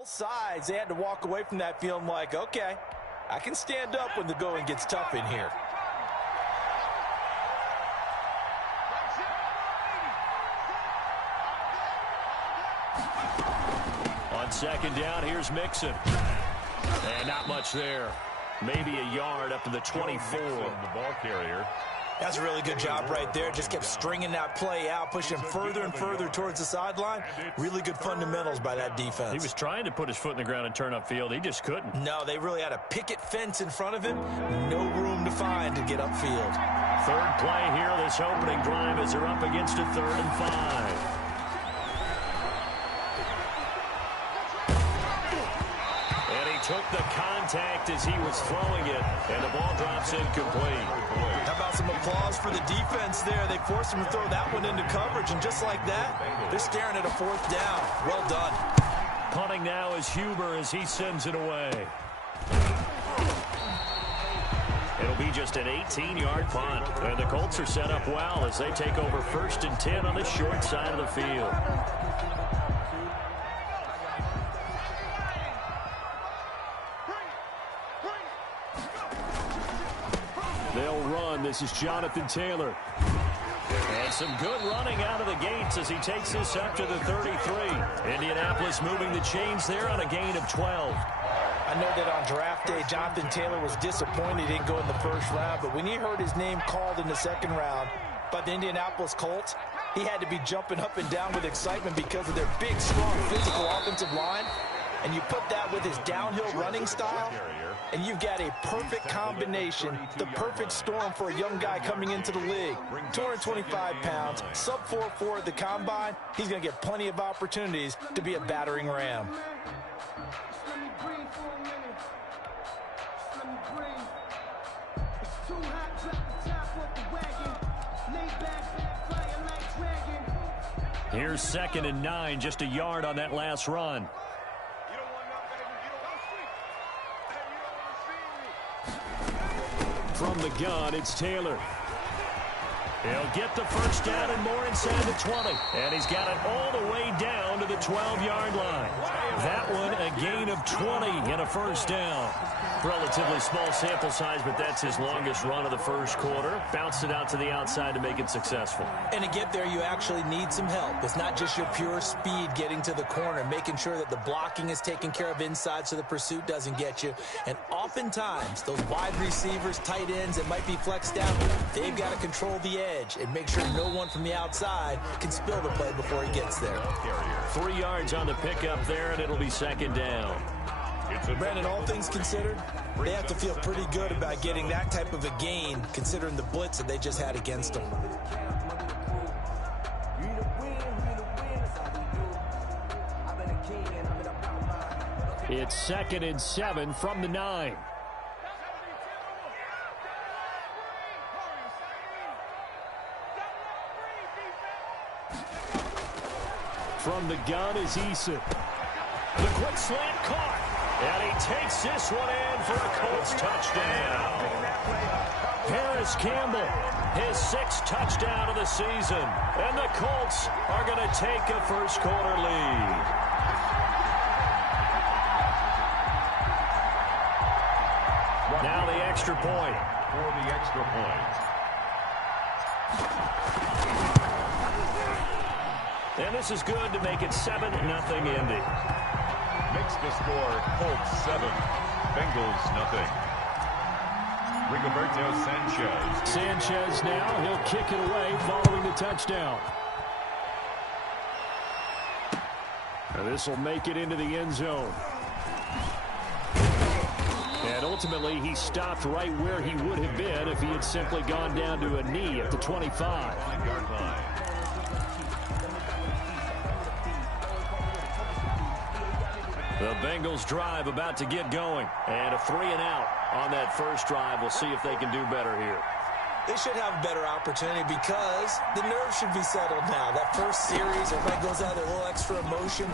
Both sides, they had to walk away from that feeling like, okay, I can stand up when the going gets tough in here. On second down, here's Mixon. And not much there. Maybe a yard up to the 24. The ball carrier. That's a really good job right there. Just kept stringing that play out, pushing further and further towards the sideline. Really good fundamentals by that defense. He was trying to put his foot in the ground and turn upfield. He just couldn't. No, they really had a picket fence in front of him. No room to find to get upfield. Third play here, this opening drive as they're up against a 3rd and 5. Took the contact as he was throwing it, and the ball drops incomplete. How about some applause for the defense there? They forced him to throw that one into coverage, and just like that, they're staring at a 4th down. Well done. Punting now is Huber as he sends it away. It'll be just an 18-yard punt, and the Colts are set up well as they take over 1st and 10 on the short side of the field. They'll run. This is Jonathan Taylor. And some good running out of the gates as he takes this up to the 33. Indianapolis moving the chains there on a gain of 12. I know that on draft day, Jonathan Taylor was disappointed he didn't go in the 1st round, but when he heard his name called in the 2nd round by the Indianapolis Colts, he had to be jumping up and down with excitement because of their big, strong, physical offensive line. And you put that with his downhill running style, and you've got a perfect combination, the perfect storm for a young guy coming into the league. 225 pounds, sub 4.4 at the combine. He's going to get plenty of opportunities to be a battering ram. Here's 2nd and 9, just a yard on that last run. From the gun, it's Taylor. He'll get the 1st down and more inside the 20. And he's got it all the way down to the 12-yard line. That one, a gain of 20 and a 1st down. Relatively small sample size, but that's his longest run of the 1st quarter. Bounced it out to the outside to make it successful. And to get there, you actually need some help. It's not just your pure speed getting to the corner, making sure that the blocking is taken care of inside so the pursuit doesn't get you. And oftentimes, those wide receivers, tight ends that might be flexed out, they've got to control the edge and make sure no one from the outside can spill the play before he gets there. 3 yards on the pickup there, and it'll be 2nd down. Brandon, all things considered, they have to feel pretty good about getting that type of a gain, considering the blitz that they just had against them. It's 2nd and 7 from the 9. From the gun is Eason. The quick slant caught. And he takes this one in for a Colts touchdown. Harris Campbell, his 6th touchdown of the season. And the Colts are going to take a 1st quarter lead. Now the extra point. For the extra point. And this is good to make it 7-0 Indy. Makes the score Colts 7, Bengals 0. Rigoberto Sanchez. Sanchez now, he'll kick it away following the touchdown. And this will make it into the end zone. And ultimately, he stopped right where he would have been if he had simply gone down to a knee at the 25. 5-yard line. The Bengals drive about to get going. And a 3-and-out on that 1st drive. We'll see if they can do better here. They should have a better opportunity because the nerves should be settled now. That 1st series, everybody goes out there, a little extra emotion.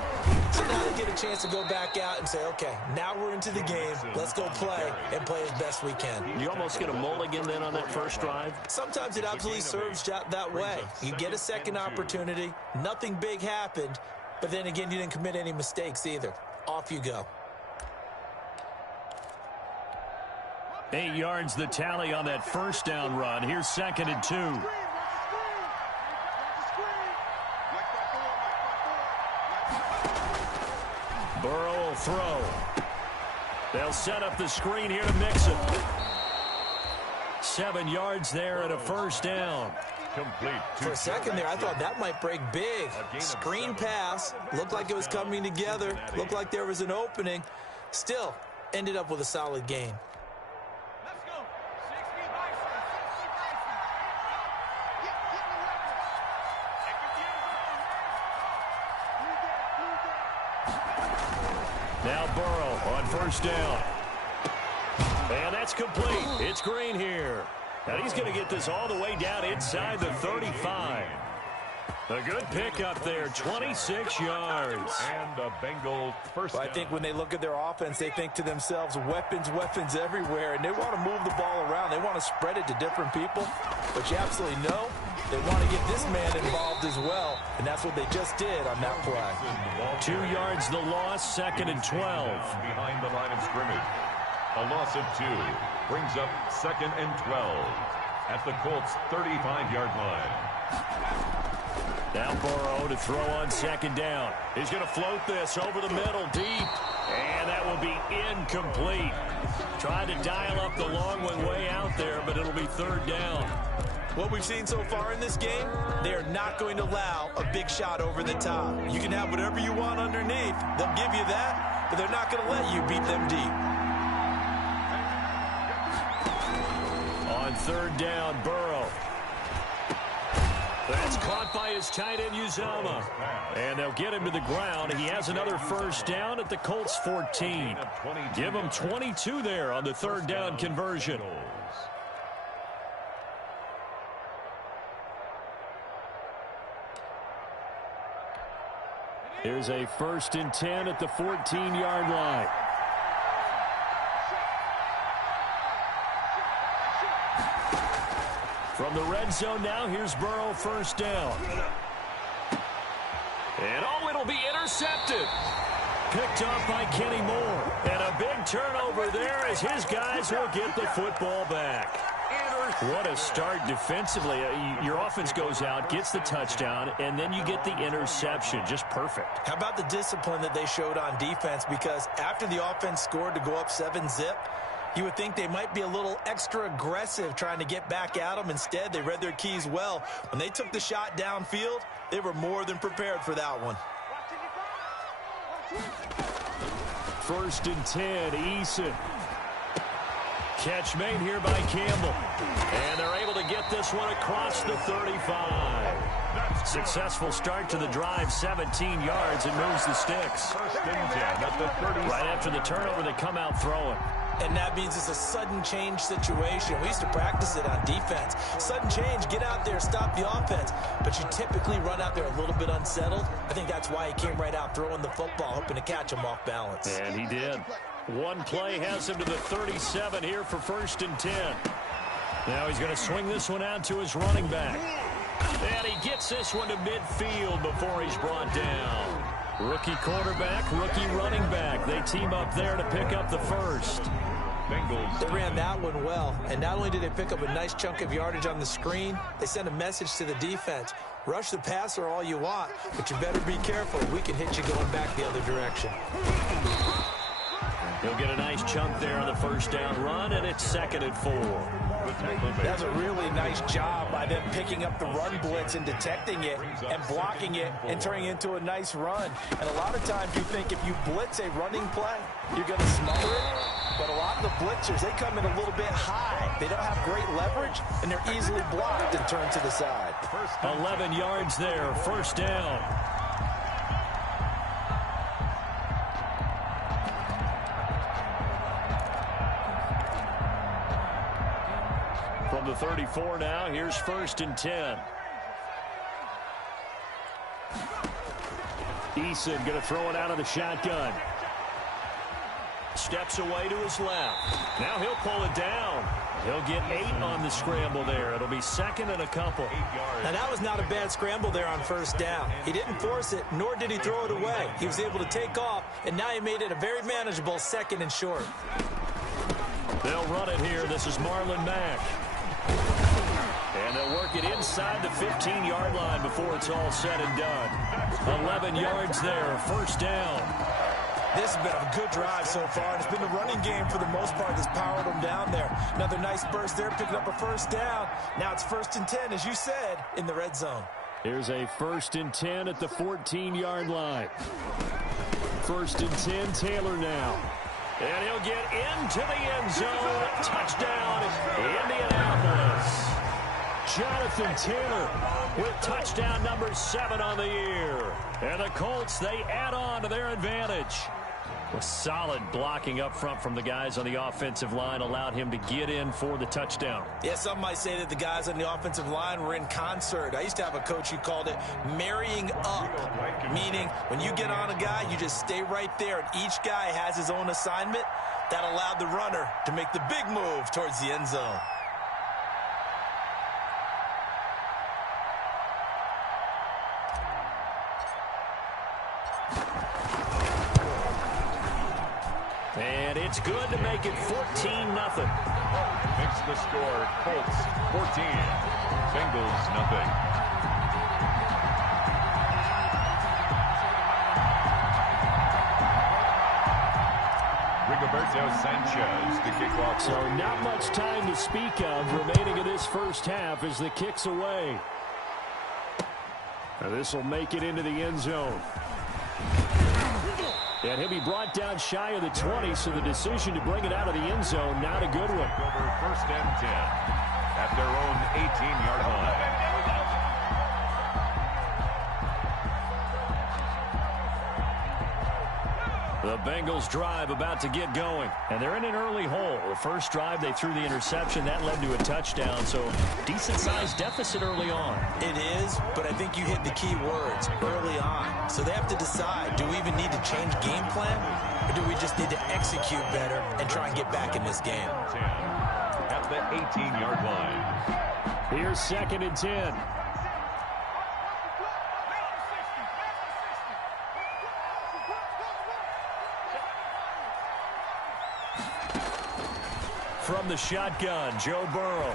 So now they get a chance to go back out and say, okay, now we're into the game. Let's go play and play as best we can. You almost get a mulligan then on that 1st drive? Sometimes it absolutely serves that way. You get a 2nd opportunity. Nothing big happened. But then again, you didn't commit any mistakes either. off you go. 8 yards the tally on that first down run. Here's 2nd and 2. Burrow will throw. They'll set up the screen here to mix it. 7 yards there and a first down. Complete. For a second there, I thought that might break big. Screen pass. Looked like it was coming together. Looked like there was an opening. Still, ended up with a solid gain. Now Burrow on first down. And that's complete. It's Green here. And he's going to get this all the way down inside the 35. A good pickup there, 26 yards. And a Bengal first down. I think when they look at their offense, they think to themselves, weapons, weapons everywhere. And they want to move the ball around. They want to spread it to different people. But you absolutely know they want to get this man involved as well. And that's what they just did on that play. 2 yards the loss, 2nd and 12. Behind the line of scrimmage. A loss of 2 brings up 2nd and 12 at the Colts' 35-yard line. Now Burrow to throw on 2nd down. He's going to float this over the middle deep. And that will be incomplete. Tried to dial up the long one way out there, but it'll be 3rd down. What we've seen so far in this game, they are not going to allow a big shot over the top. You can have whatever you want underneath. They'll give you that, but they're not going to let you beat them deep. On 3rd down, Burrow. That's caught by his tight end, Uzomah. And they'll get him to the ground. He has another first down at the Colts 14. Give him 22 there on the 3rd down conversion. Here's a 1st and 10 at the 14-yard line. From the red zone now, here's Burrow, first down. And oh, it'll be intercepted. Picked off by Kenny Moore. And a big turnover there as his guys will get the football back. What a start defensively. Your offense goes out, gets the touchdown, and then you get the interception. Just perfect. How about the discipline that they showed on defense? Because after the offense scored to go up 7-zip, you would think they might be a little extra aggressive trying to get back at them. Instead, they read their keys well. When they took the shot downfield, they were more than prepared for that one. 1st and 10, Eason. Catch made here by Campbell. And they're able to get this one across the 35. Successful start to the drive, 17 yards, and moves the sticks. 1st and 10 at the 30. Right after the turnover, they come out throwing. And that means it's a sudden change situation. We used to practice it on defense. Sudden change, get out there, stop the offense. But you typically run out there a little bit unsettled. I think that's why he came right out throwing the football, hoping to catch him off balance. And he did. One play has him to the 37 here for 1st and 10. Now he's going to swing this one out to his running back. And he gets this one to midfield before he's brought down. Rookie quarterback, rookie running back. They team up there to pick up the first. Bengals. They ran that one well, and not only did they pick up a nice chunk of yardage on the screen, they sent a message to the defense. Rush the passer all you want, but you better be careful. We can hit you going back the other direction. He'll get a nice chunk there on the first down run, and it's 2nd and 4. That's a really nice job by them picking up the run blitz and detecting it and blocking it and turning it into a nice run. And a lot of times you think if you blitz a running play, you're going to smother it. But a lot of the blitzers, they come in a little bit high. They don't have great leverage, and they're easily blocked and turned to the side. 11 yards there, first down. From the 34 now, here's 1st and 10. Eason going to throw it out of the shotgun. Steps away to his left. Now he'll pull it down. He'll get 8 on the scramble there. It'll be second and a couple. Now, that was not a bad scramble there on first down. He didn't force it, nor did he throw it away. He was able to take off, and now he made it a very manageable second and short. They'll run it here. This is Marlon Mack. And they'll work it inside the 15-yard line before it's all said and done. 11 yards there, first down. This has been a good drive so far, and it's been the running game for the most part that's powered them down there. Another nice burst there, picking up a first down. Now it's 1st and 10, as you said, in the red zone. Here's a 1st and 10 at the 14-yard line. 1st and 10, Taylor now. And he'll get into the end zone. Touchdown, Indianapolis. Jonathan Taylor with touchdown number 7 on the year. And the Colts, they add on to their advantage. A solid blocking up front from the guys on the offensive line allowed him to get in for the touchdown. Yeah, some might say that the guys on the offensive line were in concert. I used to have a coach who called it marrying up, meaning when you get on a guy, you just stay right there, and each guy has his own assignment. That allowed the runner to make the big move towards the end zone. And it's good to make it 14-0. Makes the score, Colts 14, Bengals nothing. Rigoberto Sanchez to kick off. So not much time to speak of remaining in this first half as the kick's away. Now this will make it into the end zone. And he'll be brought down shy of the 20, so the decision to bring it out of the end zone, not a good one. Over 1st and 10 at their own 18-yard line. The Bengals drive about to get going, and they're in an early hole. The first drive, they threw the interception. That led to a touchdown, so decent-sized deficit early on. It is, but I think you hit the key words, early on. So they have to decide, do we even need to change game plan, or do we just need to execute better and try and get back in this game? 10 at the 18-yard line. Here's 2nd and 10. From the shotgun, Joe Burrow.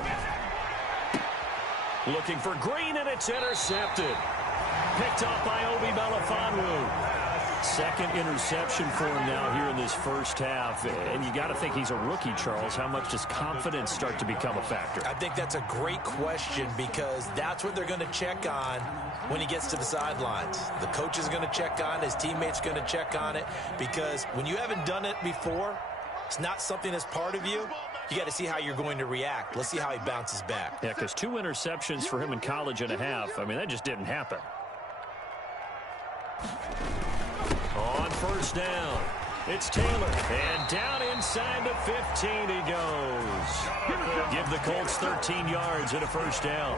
Looking for Green, and it's intercepted. Picked off by Obi Melifonwu. 2nd interception for him now here in this first half. And you got to think he's a rookie, Charles. How much does confidence start to become a factor? I think that's a great question, because that's what they're going to check on when he gets to the sidelines. The coach is going to check on, his teammates going to check on it, because when you haven't done it before, it's not something that's part of you. You got to see how you're going to react. Let's see how he bounces back. Yeah, because 2 interceptions for him in college and a half. I mean, that just didn't happen. On first down, it's Taylor. And down inside the 15 he goes. Give the Colts 13 yards and a first down.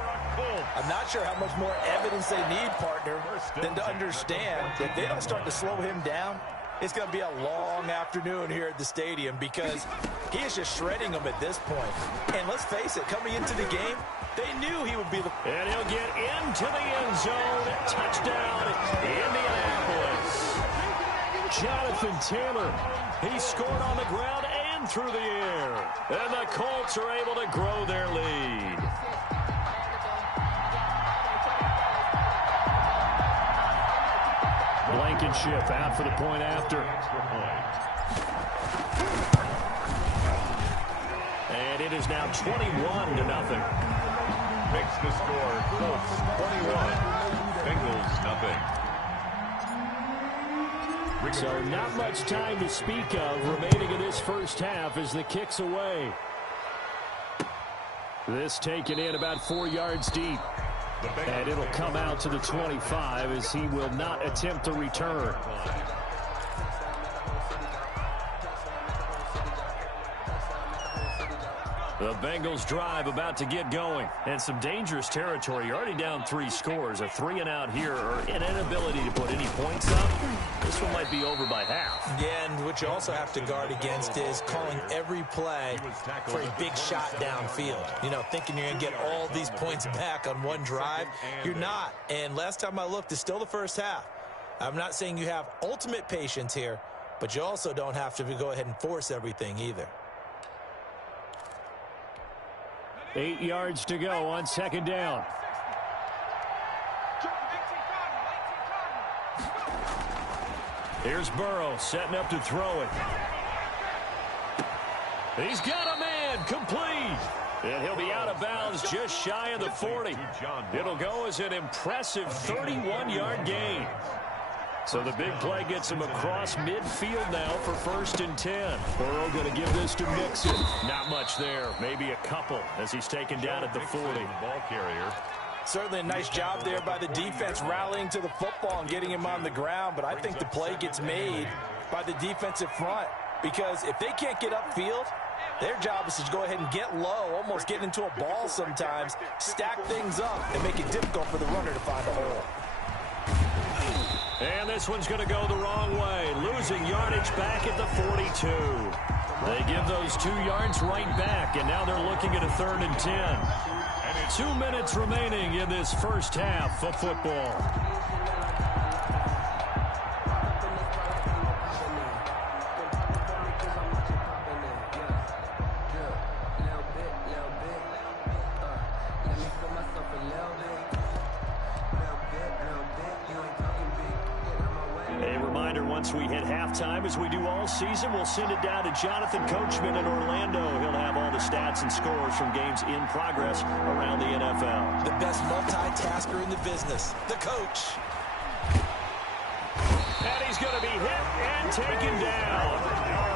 I'm not sure how much more evidence they need, partner, than to understand that if they don't start to slow him down, it's going to be a long afternoon here at the stadium, because he is just shredding them at this point. And let's face it, coming into the game, they knew he would be the... And he'll get into the end zone. Touchdown, Indianapolis. Jonathan Taylor, he scored on the ground and through the air. And the Colts are able to grow their lead. Blankenship out for the point after. And it is now 21-0. Makes the score, Colts 21, Bengals nothing. So not much time to speak of remaining in this first half as the kick's away. This taken in about 4 yards deep. And it'll come out to the 25 as he will not attempt to return. The Bengals drive about to get going. And some dangerous territory. You're already down 3 scores. A 3-and-out here or an inability to put any points up. This one might be over by half. Yeah, and what you also have to guard against is calling every play for a big shot downfield. You know, thinking you're going to get all these points back on one drive. You're not. And last time I looked, it's still the first half. I'm not saying you have ultimate patience here, but you also don't have to go ahead and force everything either. 8 yards to go on 2nd down. Here's Burrow setting up to throw it. He's got a man complete. And he'll be out of bounds just shy of the 40. It'll go as an impressive 31-yard gain. So the big play gets him across midfield now for 1st and 10. Burrow going to give this to Mixon. Not much there. Maybe a couple as he's taken down at the 40. Ball carrier. Certainly a nice job there by the defense rallying to the football and getting him on the ground. But I think the play gets made by the defensive front because if they can't get upfield, their job is to go ahead and get low, almost get into a ball sometimes, stack things up, and make it difficult for the runner to find a hole. And this one's going to go the wrong way, losing yardage back at the 42. They give those 2 yards right back, and now they're looking at a 3rd and 10. 2 minutes remaining in this first half of football. Once we hit halftime, as we do all season, we'll send it down to Jonathan Coachman in Orlando. He'll have all the stats and scores from games in progress around the NFL. The best multitasker in the business, the coach. And he's going to be hit and taken down.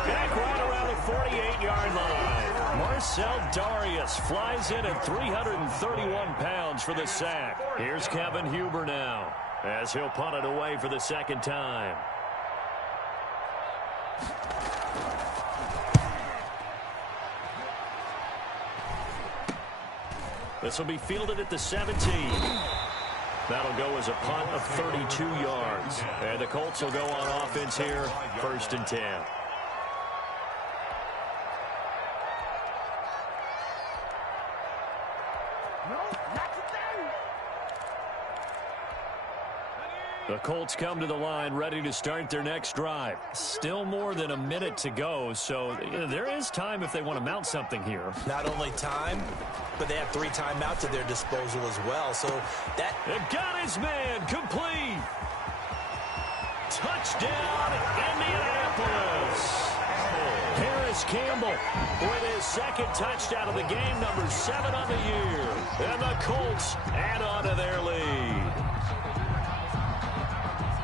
Back right around the 48-yard line. Marcel Darius flies in at 331 pounds for the sack. Here's Kevin Huber now, as he'll punt it away for the 2nd time. This will be fielded at the 17. That'll go as a punt of 32 yards. And the Colts will go on offense here, 1st and 10. The Colts come to the line ready to start their next drive. Still more than a minute to go, so there is time if they want to mount something here. Not only time, but they have 3 timeouts at their disposal as well. So that... They've got his man complete. Touchdown, Indianapolis. Harris Campbell with his 2nd touchdown of the game, number 7 on the year. And the Colts add on to their lead.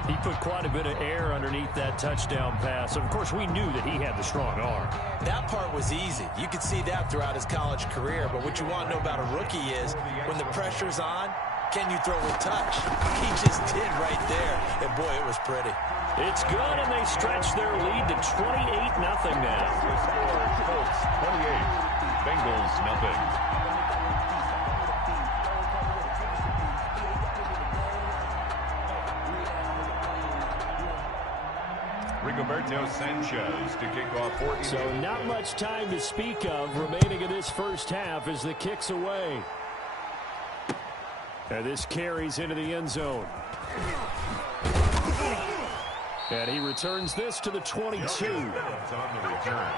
He put quite a bit of air underneath that touchdown pass. Of course, we knew that he had the strong arm. That part was easy. You could see that throughout his college career. But what you want to know about a rookie is when the pressure's on, can you throw with touch? He just did right there. And, boy, it was pretty. It's good, and they stretch their lead to 28-0 now. Colts 28, Bengals nothing. Rigoberto Sanchez to kick off 14. So not much time to speak of remaining in this first half as the kick's away. And this carries into the end zone. And he returns this to the 22. On the return.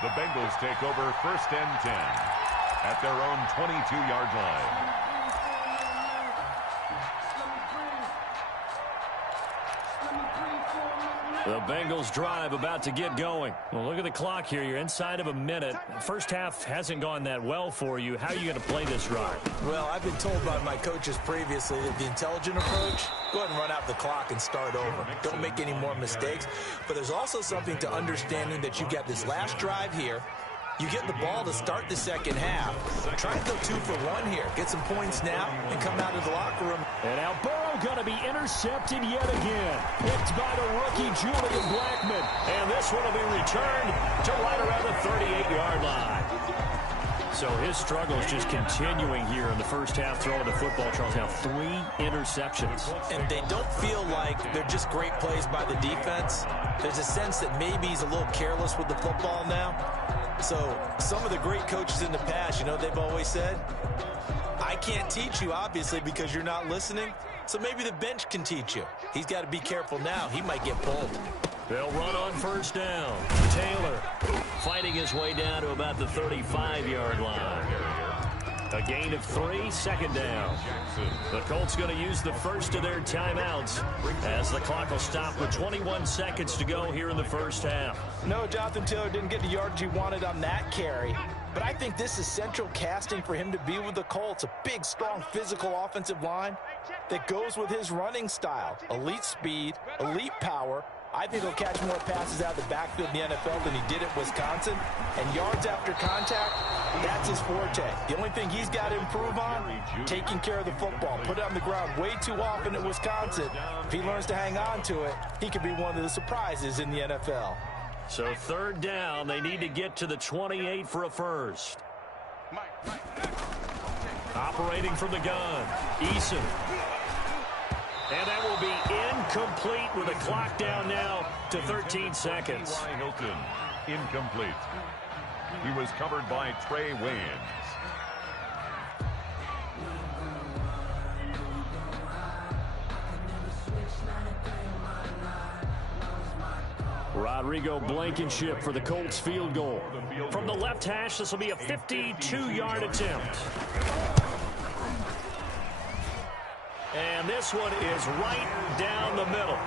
The Bengals take over 1st and 10 at their own 22-yard line. The Bengals drive about to get going. Well, look at the clock here. You're inside of a minute. First half hasn't gone that well for you. How are you going to play this drive? Well, I've been told by my coaches previously that the intelligent approach, go ahead and run out the clock and start over. Don't make any more mistakes. But there's also something to understanding that you've got this last drive here. You get the ball to start the second half. Try and go 2 for 1 here. Get some points now and come out of the locker room. And now Burrow going to be intercepted yet again. Picked by the rookie Julian Blackmon. And this one will be returned to right around the 38-yard line. So his struggle is just continuing here in the first half, throwing the football. Charles now 3 interceptions. And they don't feel like they're just great plays by the defense. There's a sense that maybe he's a little careless with the football now. So some of the great coaches in the past, you know, they've always said, I can't teach you, obviously, because you're not listening. So maybe the bench can teach you. He's got to be careful now. He might get pulled. They'll run on first down. Taylor fighting his way down to about the 35-yard line. A gain of 3, second down. The Colts going to use the first of their timeouts as the clock will stop with 21 seconds to go here in the first half. No, Jonathan Taylor didn't get the yardage he wanted on that carry. But I think this is central casting for him to be with the Colts. A big, strong, physical offensive line that goes with his running style. Elite speed, elite power. I think he'll catch more passes out of the backfield in the NFL than he did at Wisconsin. And yards after contact, that's his forte. The only thing he's got to improve on, taking care of the football. Put it on the ground way too often at Wisconsin. If he learns to hang on to it, he could be one of the surprises in the NFL. So third down, they need to get to the 28 for a first. Operating from the gun, Eason. And that will be incomplete with the clock down now to 13 seconds. Hilton, incomplete. He was covered by Trey Waynes. Rodrigo Blankenship for the Colts field goal. From the left hash, this will be a 52-yard attempt. And this one is right down the middle.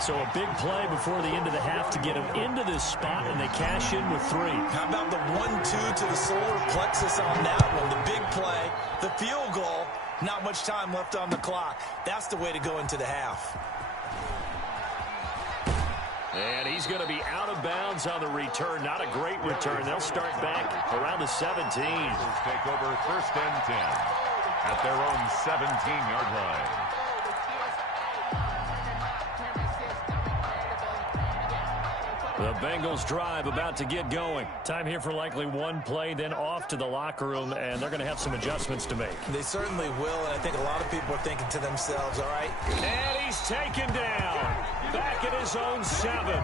So a big play before the end of the half to get him into this spot, and they cash in with 3. How about the 1-2 to the solar plexus on that one? The big play, the field goal, not much time left on the clock. That's the way to go into the half. And he's going to be out of bounds on the return. Not a great return. They'll start back around the 17. Take over first and 10 at their own 17-yard line. The Bengals drive about to get going. Time here for likely one play, then off to the locker room, and they're going to have some adjustments to make. They certainly will, and I think a lot of people are thinking to themselves, all right. And he's taken down. Back at his own 7.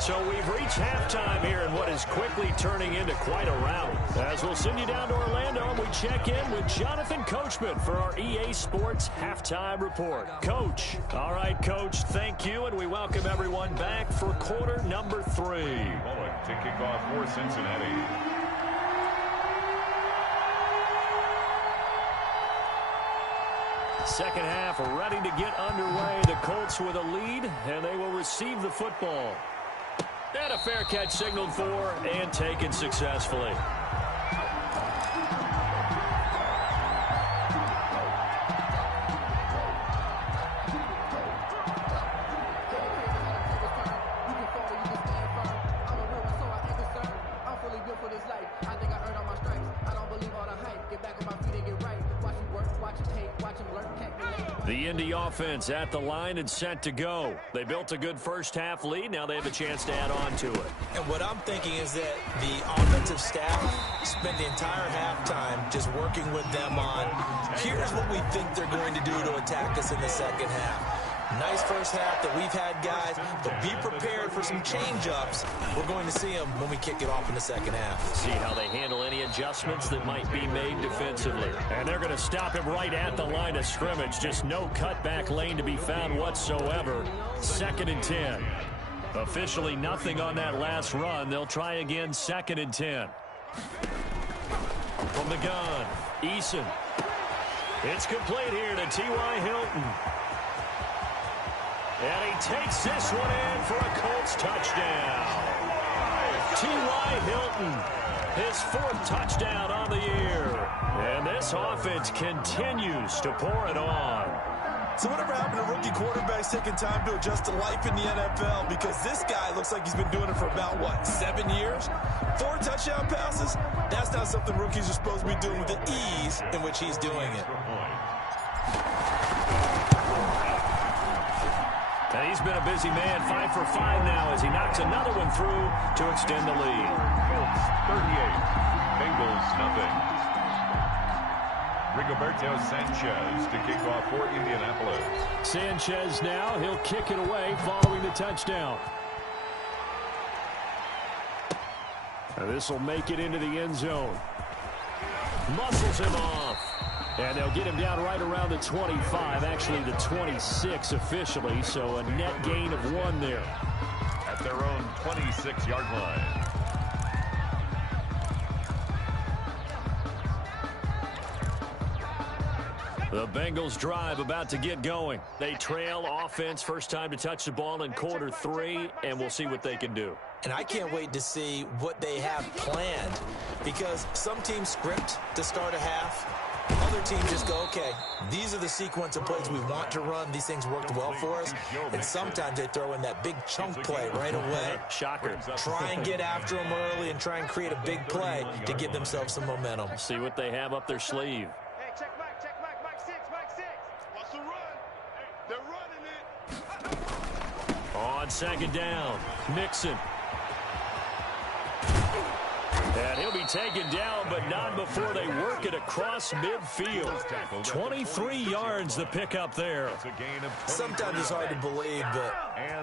So we've reached halftime here in what is quickly turning into quite a rout. As we'll send you down to Orlando, and we check in with Jonathan Coachman for our EA Sports Halftime Report. Coach. All right, Coach, thank you, and we welcome everyone back for quarter number 3. Bullock to kick off for Cincinnati. Second half ready to get underway. The Colts with a lead, and they will receive the football. And a fair catch signaled for and taken successfully. The Indy offense at the line and set to go. They built a good first half lead. Now they have a chance to add on to it. And what I'm thinking is that the offensive staff spent the entire halftime just working with them on, here's what we think they're going to do to attack us in the second half. Nice first half that we've had, guys, but be prepared for some change-ups. We're going to see them when we kick it off in the second half. See how they handle any adjustments that might be made defensively. And they're going to stop him right at the line of scrimmage. Just no cutback lane to be found whatsoever. 2nd and 10. Officially nothing on that last run. They'll try again 2nd and 10. From the gun, Eason. It's complete here to T.Y. Hilton. And he takes this one in for a Colts touchdown. T.Y. Hilton, his 4th touchdown on the year. And this offense continues to pour it on. So whatever happened to rookie quarterbacks taking time to adjust to life in the NFL? Because this guy looks like he's been doing it for about, what, 7 years? 4 touchdown passes? That's not something rookies are supposed to be doing with the ease in which he's doing it. And he's been a busy man, 5 for 5 now as he knocks another one through to extend the lead. Colts 38, Bengals nothing. Rigoberto Sanchez to kick off for Indianapolis. Sanchez now, he'll kick it away following the touchdown. This will make it into the end zone. Muscles him off. And they'll get him down right around the 25, actually the 26 officially, so a net gain of 1 there. At their own 26-yard line. The Bengals drive about to get going. They trail offense, first time to touch the ball in quarter 3, and we'll see what they can do. And I can't wait to see what they have planned, because some teams script to start a half. Other teams just go, okay, these are the sequence of plays we want to run. These things worked well for us. And sometimes they throw in that big chunk play right away. Shocker. Try and get after them early and try and create a big play to give themselves some momentum. See what they have up their sleeve. Hey, check Mike 6. What's the run? Hey, they're running it. On second down, Mixon. And he'll be taken down, but not before they work it across midfield. 23 yards the pickup there. Sometimes it's hard to believe, but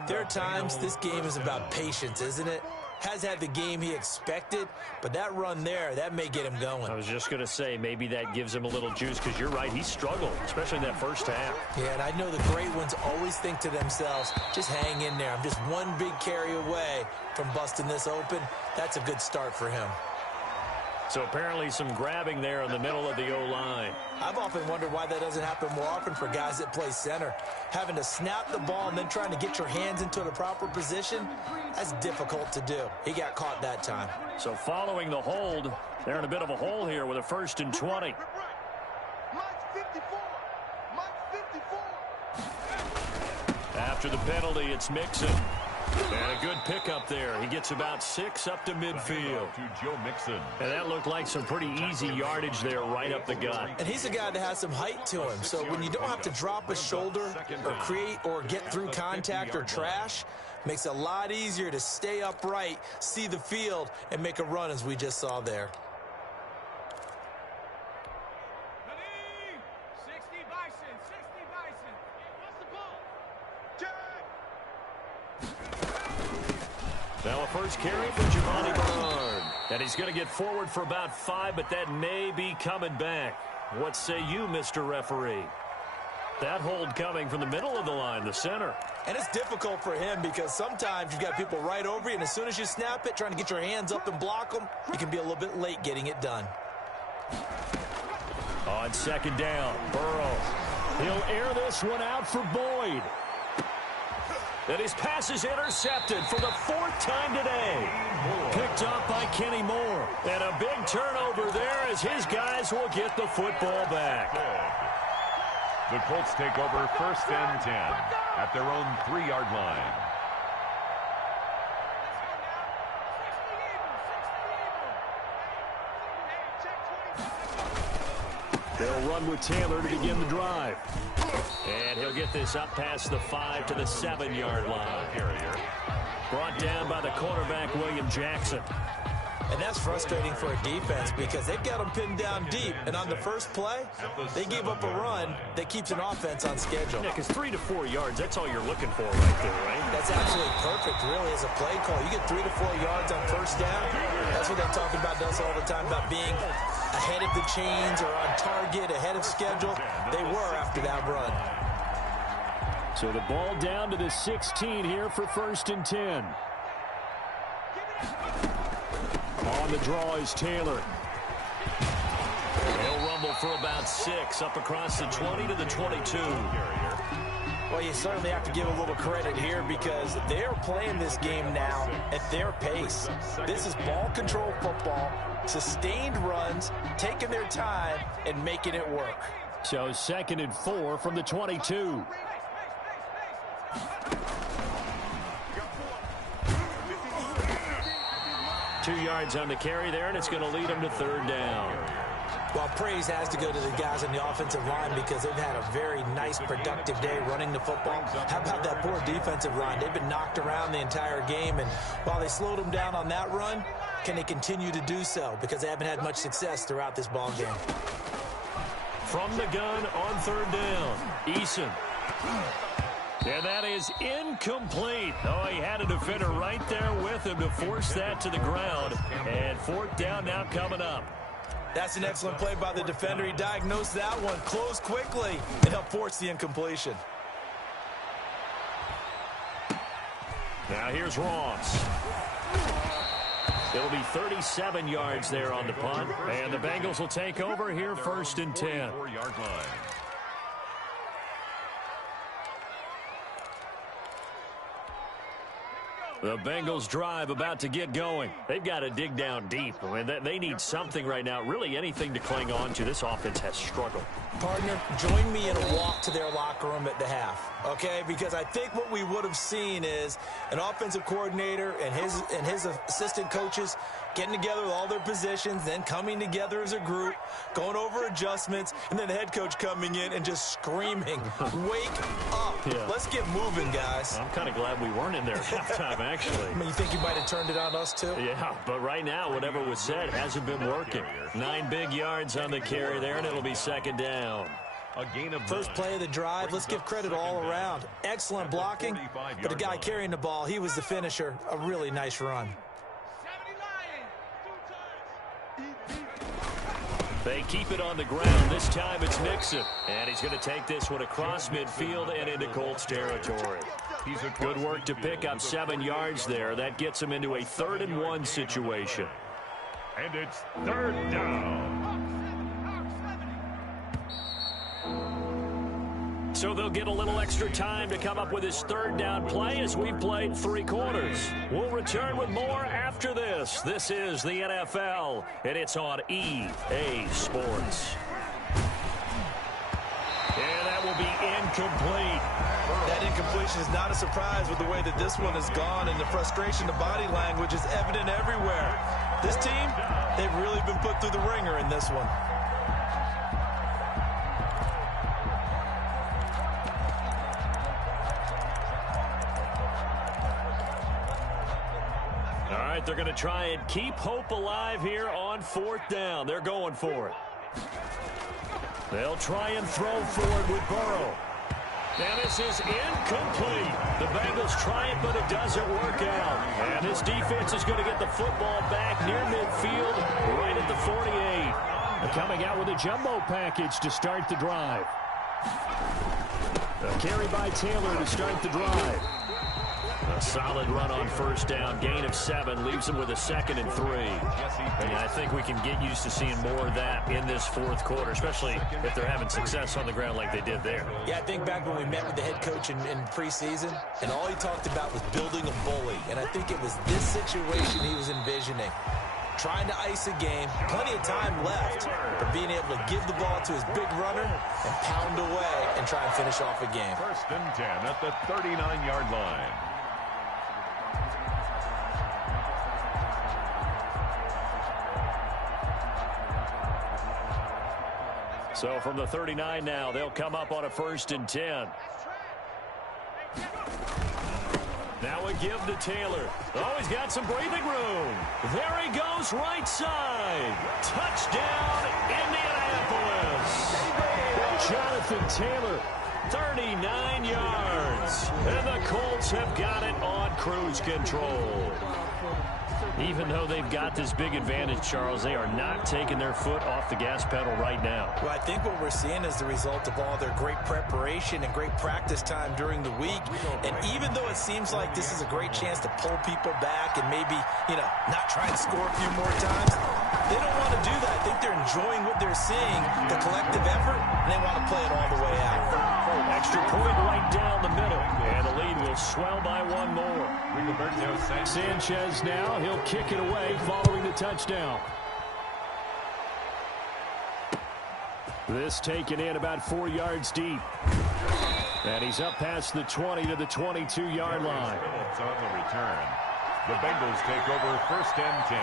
there are times this game is about patience, isn't it? Has had the game he expected, but that run there, that may get him going. I was just going to say, maybe that gives him a little juice, because you're right, he struggled, especially in that first half. Yeah, and I know the great ones always think to themselves, just hang in there. I'm just one big carry away from busting this open. That's a good start for him. So apparently some grabbing there in the middle of the O-line. I've often wondered why that doesn't happen more often for guys that play center. Having to snap the ball and then trying to get your hands into the proper position, that's difficult to do. He got caught that time. So following the hold, they're in a bit of a hole here with a 1st and 20. After the penalty, it's Mixon. And a good pickup there. He gets about 6 up to midfield. To Joe Mixon. And that looked like some pretty easy yardage there right up the gut. And he's a guy that has some height to him. So when you don't have to drop a shoulder or create or get through contact or trash, makes it a lot easier to stay upright, see the field, and make a run as we just saw there. Now a first carry for Giovanni Bernard. And he's going to get forward for about 5, but that may be coming back. What say you, Mr. Referee? That hold coming from the middle of the line, the center. And it's difficult for him because sometimes you've got people right over you, and as soon as you snap it, trying to get your hands up and block them, you can be a little bit late getting it done. On second down, Burrow. He'll air this one out for Boyd. And his pass is intercepted for the 4th time today. Picked up by Kenny Moore. And a big turnover there as his guys will get the football back. The Colts take over 1st and 10 at their own 3-yard line. They'll run with Taylor to begin the drive. And he'll get this up past the 5 to the 7-yard line. Brought down by the quarterback, William Jackson. And that's frustrating for a defense because they've got them pinned down deep. And on the first play, they gave up a run that keeps an offense on schedule. Yeah, because 3 to 4 yards, that's all you're looking for right there, right? That's absolutely perfect, really, as a play call. You get 3 to 4 yards on first down. That's what they're talking about us all the time, about being ahead of the chains or on target, ahead of schedule. They were after that run. So the ball down to the 16 here for 1st and 10. On the draw is Taylor. He'll rumble for about 6 up across the 20 to the 22. Well, you certainly have to give a little credit here because they're playing this game now at their pace. This is ball control football, sustained runs, taking their time, and making it work. So 2nd and 4 from the 22. Two yards on the carry there, and it's going to lead them to 3rd down. Well, praise has to go to the guys on the offensive line because they've had a very nice, productive day running the football. How about that poor defensive line? They've been knocked around the entire game, and while they slowed them down on that run, can they continue to do so? Because they haven't had much success throughout this ball game. From the gun on third down, Eason. And that is incomplete. Oh, he had a defender right there with him to force that to the ground. And fourth down now coming up. That's an excellent play by the defender. He diagnosed that one, closed quickly, and helped force the incompletion. Now here's Ross. It'll be 37 yards there on the punt. And the Bengals will take over here first and 10. 4-yard line. The Bengals drive about to get going. They've got to dig down deep. I mean, they need something right now, really anything to cling on to. This offense has struggled. Partner, join me in a walk to their locker room at the half, okay? Because I think what we would have seen is an offensive coordinator and his assistant coaches getting together with all their positions, then coming together as a group, going over adjustments, and then the head coach coming in and just screaming, wake up. Yeah. Let's get moving, guys. I'm kind of glad we weren't in there at halftime, actually. I mean, you think you might have turned it on us, too? Yeah, but right now, whatever was said hasn't been working. 9 big yards on the carry there, and it'll be second down. A gain of First play of the drive, let's give credit all around. Excellent blocking, but the guy carrying the ball, he was the finisher. A really nice run. They keep it on the ground. This time it's Nixon. And he's going to take this one across midfield and into Colts territory. Good work to pick up 7 yards there. That gets him into a 3rd and 1 situation. And it's third down. So they'll get a little extra time to come up with his 3rd down play as we've played 3 quarters. We'll return with more after this. This is the NFL, and it's on EA Sports. And that will be incomplete. That incompletion is not a surprise with the way that this one has gone, and the frustration, the body language is evident everywhere. This team, they've really been put through the ringer in this one. They're going to try and keep hope alive here on 4th down. They're going for it. They'll try and throw forward with Burrow. And this is incomplete. The Bengals try it, but it doesn't work out. And this defense is going to get the football back near midfield, right at the 48. They're coming out with a jumbo package to start the drive. A carry by Taylor to start the drive. A solid run on 1st down. Gain of 7 leaves him with a 2nd and 3. And I think we can get used to seeing more of that in this 4th quarter, especially if they're having success on the ground like they did there. Yeah, I think back when we met with the head coach in preseason, and all he talked about was building a bully. And I think it was this situation he was envisioning. Trying to ice a game, plenty of time left, but being able to give the ball to his big runner and pound away and try and finish off a game. 1st and 10 at the 39-yard line. So from the 39 now, they'll come up on a 1st and 10. Now a give to Taylor. Oh, he's got some breathing room. There he goes, right side. Touchdown, Indianapolis. Jonathan Taylor, 39 yards. And the Colts have got it on cruise control. Even though they've got this big advantage, Charles, they are not taking their foot off the gas pedal right now. Well, I think what we're seeing is the result of all their great preparation and great practice time during the week. And even though it seems like this is a great chance to pull people back and maybe, not try and score a few more times, they don't want to do that. I think they're enjoying what they're seeing, the collective effort, and they want to play it all the way out. Extra point right down the middle. And the lead will swell by 1 more. Sanchez now. He'll kick it away following the touchdown. This taken in about 4 yards deep. And he's up past the 20 to the 22-yard line. It's on the return. The Bengals take over 1st and 10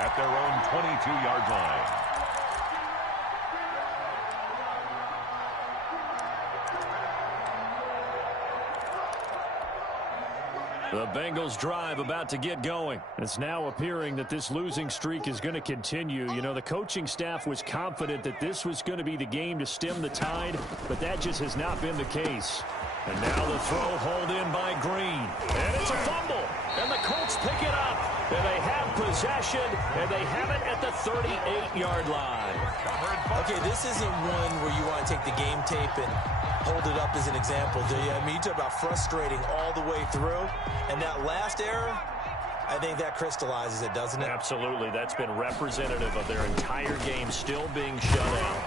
at their own 22-yard line. The Bengals drive about to get going. It's now appearing that this losing streak is going to continue. You know, the coaching staff was confident that this was going to be the game to stem the tide, but that just has not been the case. And now the throw hauled in by Green. And it's a fumble. And the Colts pick it up. And they have possession, and they have it at the 38-yard line. Okay, this isn't one where you want to take the game tape and hold it up as an example, do you? I mean, you talk about frustrating all the way through. And that last error, I think that crystallizes it, doesn't it? Absolutely. That's been representative of their entire game still being shut out.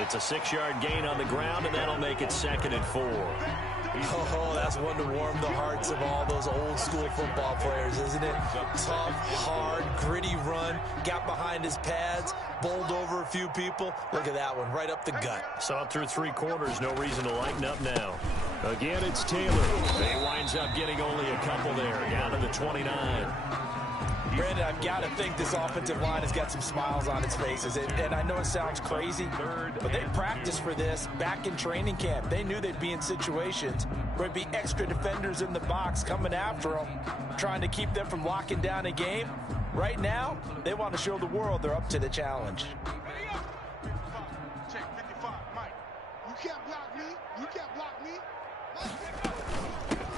It's a 6-yard gain on the ground, and that'll make it 2nd and 4. Oh, that's one to warm the hearts of all those old-school football players, isn't it? Tough, hard, gritty run, got behind his pads, bowled over a few people. Look at that one, right up the gut. Saw it through 3 quarters, no reason to lighten up now. Again, it's Taylor. He winds up getting only a couple there, down to the 29. Brandon, I've got to think this offensive line has got some smiles on its faces. And I know it sounds crazy, but they practiced for this back in training camp. They knew they'd be in situations where there'd be extra defenders in the box coming after them, trying to keep them from locking down a game. Right now, they want to show the world they're up to the challenge. Check 55, Mike. You can't block me. You can't block me.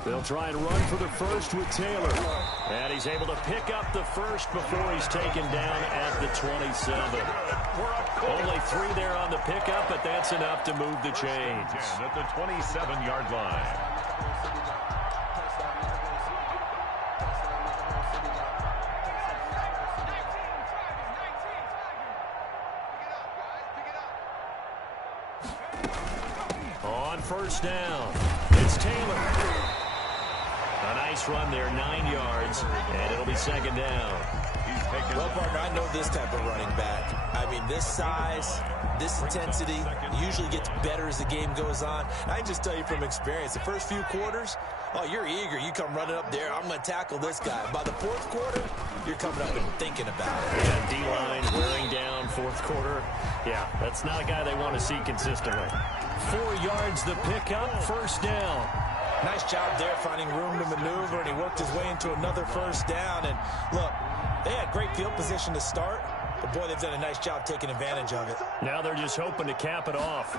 They'll try and run for the first with Taylor. And he's able to pick up the first before he's taken down at the 27. Only 3 there on the pickup, but that's enough to move the chains. At the 27-yard line. On first down, it's Taylor. A nice run there, 9 yards, and it'll be 2nd down. Well, partner, I know this type of running back. I mean, this size, this intensity usually gets better as the game goes on. I can just tell you from experience, the first few quarters, oh, you're eager. You come running up there, I'm going to tackle this guy. By the 4th quarter, you're coming up and thinking about it. Yeah, D-line wearing down 4th quarter. Yeah, that's not a guy they want to see consistently. 4 yards the pickup, first down. Nice job there finding room to maneuver, and he worked his way into another first down. And look, they had great field position to start, but boy, they've done a nice job taking advantage of it. Now they're just hoping to cap it off.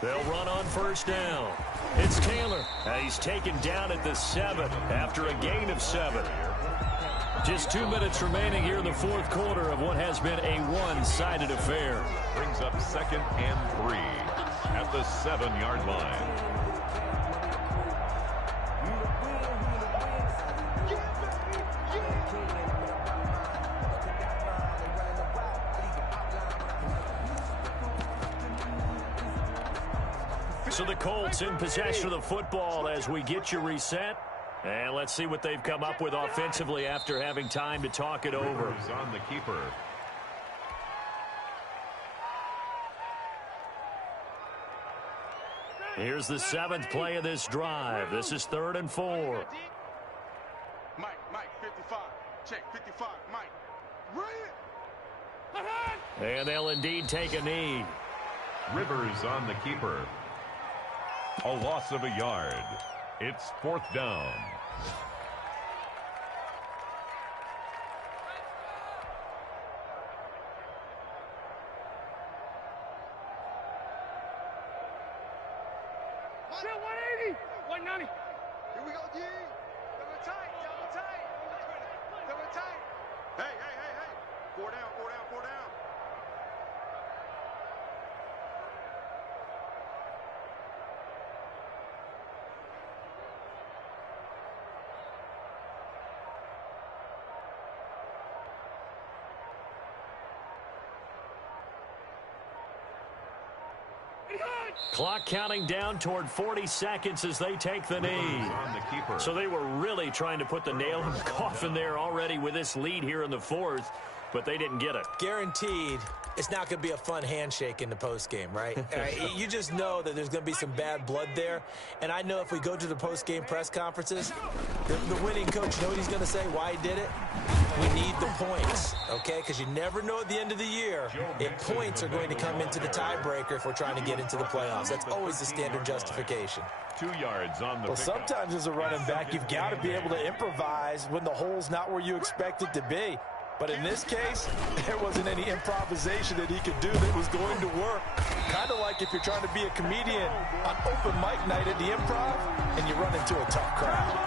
They'll run on first down. It's Taylor. He's taken down at the 7 after a gain of 7. Just 2 minutes remaining here in the 4th quarter of what has been a one-sided affair. Brings up 2nd and 3 at the 7-yard line. So the Colts in possession of the football as we get you reset. And let's see what they've come up with offensively after having time to talk it over. On the keeper. Here's the 7th play of this drive. This is 3rd and 4. Mike, 55. Check 55, Mike. Run it. And they'll indeed take a knee. Rivers on the keeper. A loss of a yard. It's 4th down. Still 180. 190. Here we go, D. Double tight. Double tight. Hey. 4 down. Clock counting down toward 40 seconds as they take the knee. So they were really trying to put the nail in the coffin there already with this lead here in the 4th. but they didn't get it. Guaranteed it's not going to be a fun handshake in the postgame, right? You just know that there's going to be some bad blood there. And I know if we go to the postgame press conferences, the winning coach, you know what he's going to say, why he did it? We need the points, okay? Because you never know at the end of the year if points are going to come into the tiebreaker if we're trying to get into the playoffs. That's always the standard justification. 2 yards on the Well, sometimes as a running back, you've got to be able to improvise when the hole's not where you expect it to be. But in this case, there wasn't any improvisation that he could do that was going to work. Kind of like if you're trying to be a comedian on open mic night at the Improv and you run into a tough crowd.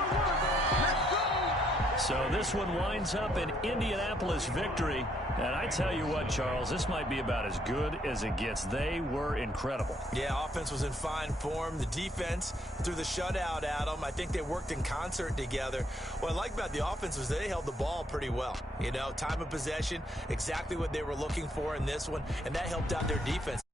So this one winds up an Indianapolis victory. And I tell you what, Charles, this might be about as good as it gets. They were incredible. Yeah, offense was in fine form. The defense threw the shutout at them. I think they worked in concert together. What I like about the offense was they held the ball pretty well. You know, time of possession, exactly what they were looking for in this one, and that helped out their defense.